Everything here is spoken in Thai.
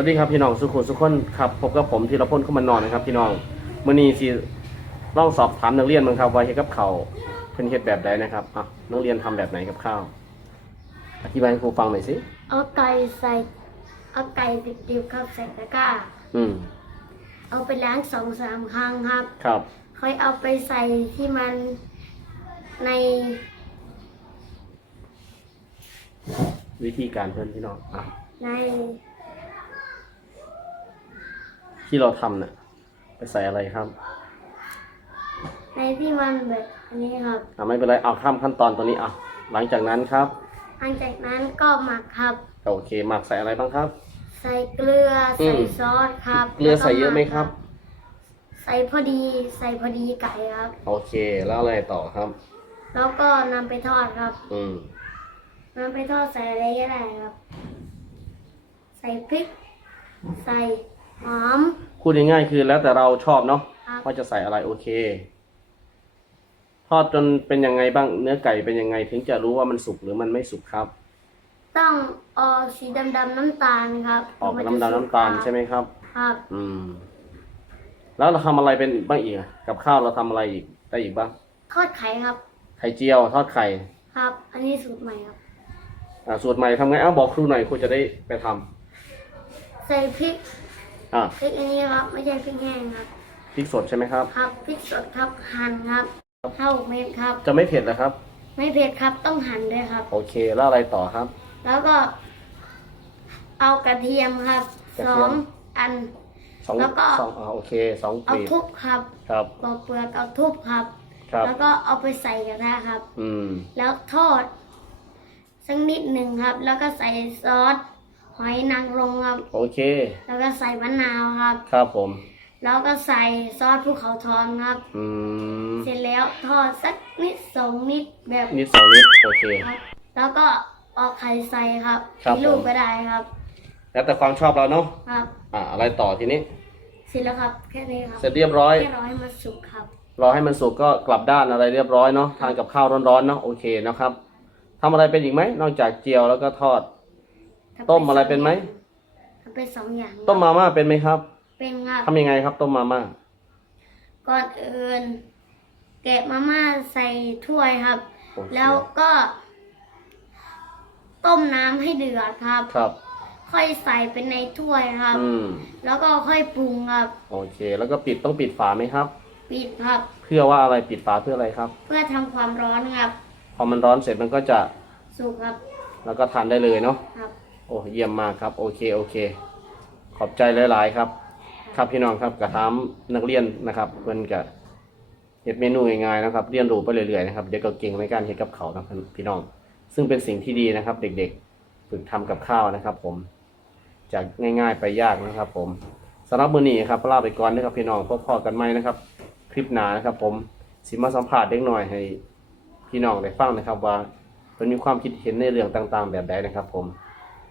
วัสดีครับพี่น้องสุขุมสุขคนครับพบกับผมธีรพลเข้ามานอนนะครับ พี่น้องมื่อนี้สิลองสอบถามนักเรียนมั้งครับว่าเฮ็ดกับข้าวเพิ่นเฮ็ดแบบใดนะครับอะนักเรียนทำแบบไหนกับข้าวอธิบายให้ครูฟังหน่อยสิเอาไก่ใส่เอาไก่ดิบๆครับใส่ตะกร้าอืมเอาไปล้างสองสามครั้งครับ ครับค่อยเอาไปใส่ที่มันในวิธีการเพิ่นพี่น้องอะใน ที่เราทำน่ะไปใส่อะไรครับในที่มันแบบอันนี้ครับอะไม่เป็นไรเอาข้ามขั้นตอนตัวนี้อะหลังจากนั้นครับ หลังจากนั้นก็หมักครับ โอเคหมักใส่อะไรบ้างครับ ใส่เกลืออืใส่ม ซอสครับเกลือใส่เยอะไหมครับ ใส่พอดีใส่พอดีไก่ครับ โอเค แล้วอะไรต่อครับ แล้วก็นำไปทอดครับอืมนำไปทอดใส่อะไรก็ได้ครับ ใส่พริก ใส่หอม พูดง่ายๆคือแล้วแต่เราชอบเนาะครับว่าจะใส่อะไรโอเค ทอดจนเป็นยังไงบ้างเนื้อไก่เป็นยังไง ถึงจะรู้ว่ามันสุกหรือมันไม่สุกครับ ต้องออกสีดำๆน้ำตาลครับออกมัน้ำจะดำน้ำตาลใช่ไหมครับ ครับ อืม แล้วเราทำอะไรเป็นบ้างอีกอะกับข้าวเราทำอะไรอีกได้อีกบ้างทอดไข่ครับ ไข่เจียว ทอดไข่ครับ อันนี้สูตรใหม่ครับ อ่าสูตรใหม่ทำไงเอ้าบอกครูหน่อยครูจะได้ไปทำใส่พริก อ่าพริกอันนี้ครับไม่ใช่พริกแห้งครับพริกสดใช่ไหมครับ ครับพริกสดครับหั่นครับเท่าเม็ดครับ จะไม่เผ็ดเหรอครับ ไม่เผ็ดครับต้องหั่นด้วยครับ โอเคแล้วอะไรต่อครับ แล้วก็ เอากระเทียมครับกระสเทีอยม งอัน สองแล้วก็ สองอ่าโอเคสองกเอาลีบทุบครับครับปอกเปลือกเอาทุบครับ ครับ แล้วก็เอาไปใส่กระทะครับ อืมแล้วทอดสักนิดหนึ่งครับ แล้วก็ใส่ซอส หอยนางรมครับ โอเค แล้วก็ใส่มะนาวครับ ครับผม แล้วก็ใส่ซอสภูเขาทองครับ อืม เสร็จแล้วทอดสักนิดสองนิดแบบนิดสองนิดโอเค ครับ แล้วก็เออกไข่ใส่ครับครับกี่ลูกผมก็ได้ครับ แล้วแต่ความชอบเราเนาะ ครับ อ่า อะไรต่อทีนี้ เสร็จแล้วครับ แค่นี้ครับเสร็จเรียบร้อย แค่ร้อยมันสุกครับ รอให้มันสุกก็กลับด้านอะไรเรียบร้อยเนาะ ทานกับข้าวร้อนๆเนาะ โอเคนะครับทำอะไรเป็นอีกไหม นอกจากเจียวแล้วก็ทอด ต้มอะไรเป็นไหมทำเป็นสองอย่างต้มมาม่าเป็นไหมครับ เป็นครับทำยังไงครับ ต้มมาม่าก่อนอื่นแกะมาม่าใส่ถ้วยครับโอเคแล้วก็ต้มน้ำให้เดือดครับ ครับ ค่อยใส่เป็นในถ้วยครับอืมแล้วก็ค่อยปรุงครับ โอเค แล้วก็ปิดต้องปิดฝาไหมครับ ปิดครับ เพื่อว่าอะไรปิดฝาเพื่ออะไรครับ เพื่อทำความร้อนครับ พอมันร้อนเสร็จมันก็จะ สุกครับ แล้วก็ทานได้เลยเนาะ ครับ โอ้เยี่ยมมากครับ โอเคโอเค ขอบใจหลาย ๆ ครับ ครับพี่น้องครับกระทำนักเรียนนะครับเพื่อนกับเฮ็ดเมนูง่ายๆนะครับ เรียนรู้ไปเรื่อยๆนะครับเดี๋ยวก็เก่งในการเฮ็ดกับเขานะครับพี่น้อง ซึ่งเป็นสิ่งที่ดีนะครับ เด็กๆ ฝึกทำกับข้าวนะครับ ผม จากง่าย ๆ ไปยากนะครับ ผมสำหรับมื้อนี้ครับลาไปก่อนนะครับพี่น้องพบพอกันใหมนะครับ คลิปหนานะครับ ผมสิมาสัมภาษณ์เล็กน้อยให้พี่น้องได้ฟังนะครับ ว่าเพิ่นมีความคิดเห็นในเรื่องต่าง ๆ แบบใดนะครับ ผม